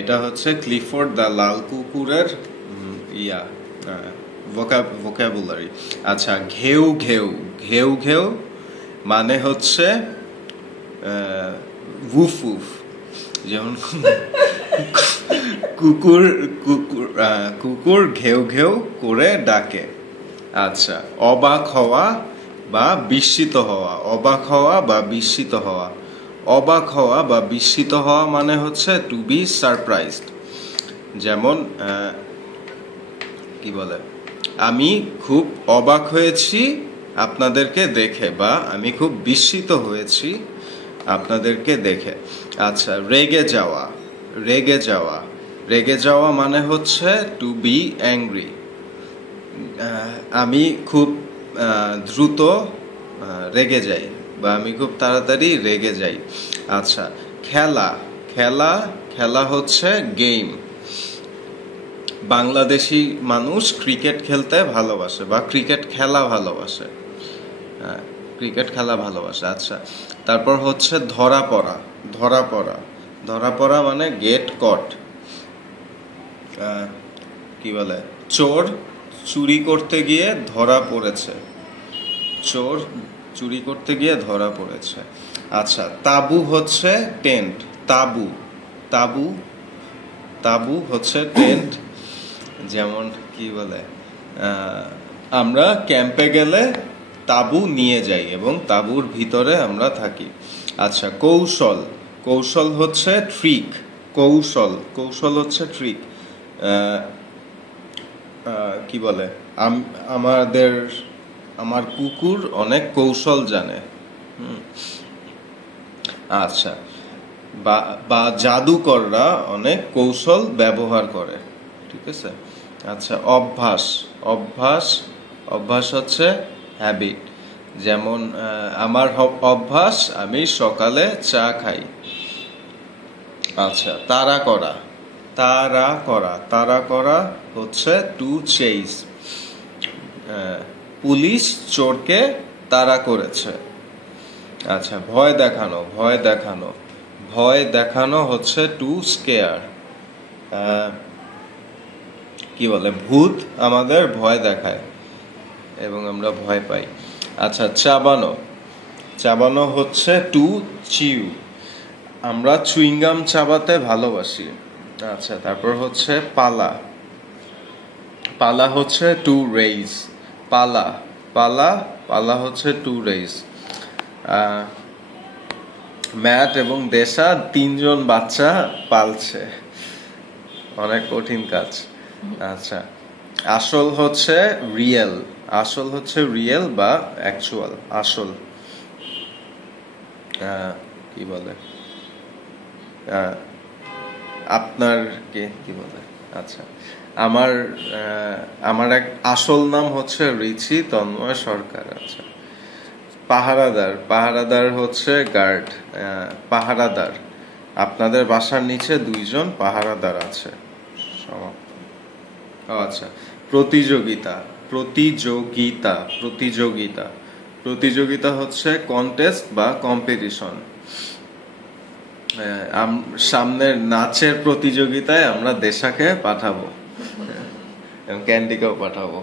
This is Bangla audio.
এটা হচ্ছে ক্লিফোর্ড দ্য লাল কুকুরের ইয়া ভোকাবুলারি। আচ্ছা, ঘেউ ঘেউ, ঘেউ ঘেউ মানে হচ্ছে উফ উফ। যেমন কুকুর কুকুর কুকুর ঘেউ ঘেউ করে ডাকে। আচ্ছা, অবাক হওয়া বা বিস্মিত হওয়া, অবাক হওয়া বা বিস্মিত হওয়া। অবাক হওয়া বা বিস্মিত হওয়া মানে হচ্ছে টু বি সারপ্রাইজড। যেমন কি বলে, আমি খুব অবাক হয়েছি আপনাদেরকে দেখে, বা আমি খুব বিস্মিত হয়েছি আপনাদেরকে দেখে। আচ্ছা, রেগে যাওয়া, রেগে যাওয়া, রেগে যাওয়া মানে হচ্ছে টু বি অ্যাংরি। আমি খুব দ্রুত রেগে যাই, বা আমি খুব তাড়াতাড়ি রেগে যাই। আচ্ছা, খেলা, খেলা, খেলা হচ্ছে গেম। বাংলাদেশি মানুষ ক্রিকেট খেলতে ভালোবাসে বা ক্রিকেট খেলা ভালোবাসে, ক্রিকেট খেলা ভালোবাসে। আচ্ছা, তারপর হচ্ছে ধরা পড়া, ধরা পড়া, ধরা পড়া মানে গেট কট। কি বলে, চোর চুরি করতে গিয়ে ধরা পড়েছে, চোর চুরি করতে গিয়ে ধরা পড়েছে। আচ্ছা, তাবু হচ্ছে টেন্ট, তাবু, তাবু, তাবু হচ্ছে টেন্ট। যেমন কি বলে, আমরা ক্যাম্পে গেলে তাবু নিয়ে যাই এবং তাবুর ভিতরে আমরা থাকি। আচ্ছা, কৌশল, কৌশল হচ্ছে ট্রিক, কৌশল, কৌশল হচ্ছে ট্রিক। কি বলে, আমার কুকুর অনেক কৌশল জানে। আচ্ছা, বা জাদুকররা অনেক কৌশল ব্যবহার করে, ঠিক আছে। আচ্ছা, অভ্যাস, অভ্যাস, অভ্যাস হচ্ছে হ্যাবিট। যেমন আমার অভ্যাস আমি সকালে চা খাই। আচ্ছা, তাড়া করা, তাড়া করা, তাড়া করা হচ্ছে টু চেজ। পুলিশ চোরকে তাড়া করেছে। আচ্ছা, ভয় দেখানো, ভয় দেখানো, ভয় দেখানো হচ্ছে টু স্কেয়ার। কি বলে, ভূত আমাদের ভয় দেখায় এবং আমরা ভয় পাই। আচ্ছা, চাবানো, চাবানো হচ্ছে টু চিউ, আমরা চুইংগাম চাবাতে ভালোবাসি। আচ্ছা, তারপর হচ্ছে পালা, পালা হচ্ছে টু রেইজ, পালা, পালা, পালা হচ্ছে টু রেইজ। ম্যাট এবং দেশা তিনজন বাচ্চা পালছে, অনেক কঠিন কাজ। আচ্ছা, আসল হচ্ছে রিয়েল, আসল হচ্ছে রিয়েল বা অ্যাকচুয়াল, আসল। কি বলে, আপনার কি বলে। আচ্ছা, আমার এক আসল নাম হচ্ছে রিচি তন্ময় সরকার। আচ্ছা, পাহারাদার, পাহারাদার হচ্ছে গার্ড, পাহারাদার। আপনাদের বাসার নিচে দুইজন পাহারাদার আছে। সমাপ্ত। আচ্ছা, প্রতিযোগিতা, প্রতিযোগিতা, প্রতিযোগিতা, প্রতিযোগিতা হচ্ছে কন্টেস্ট বা কম্পিটিশন। সামনের নাচের প্রতিযোগিতায় আমরা দেশাকে পাঠাবো এবং ক্যান্ডিকেও পাঠাবো।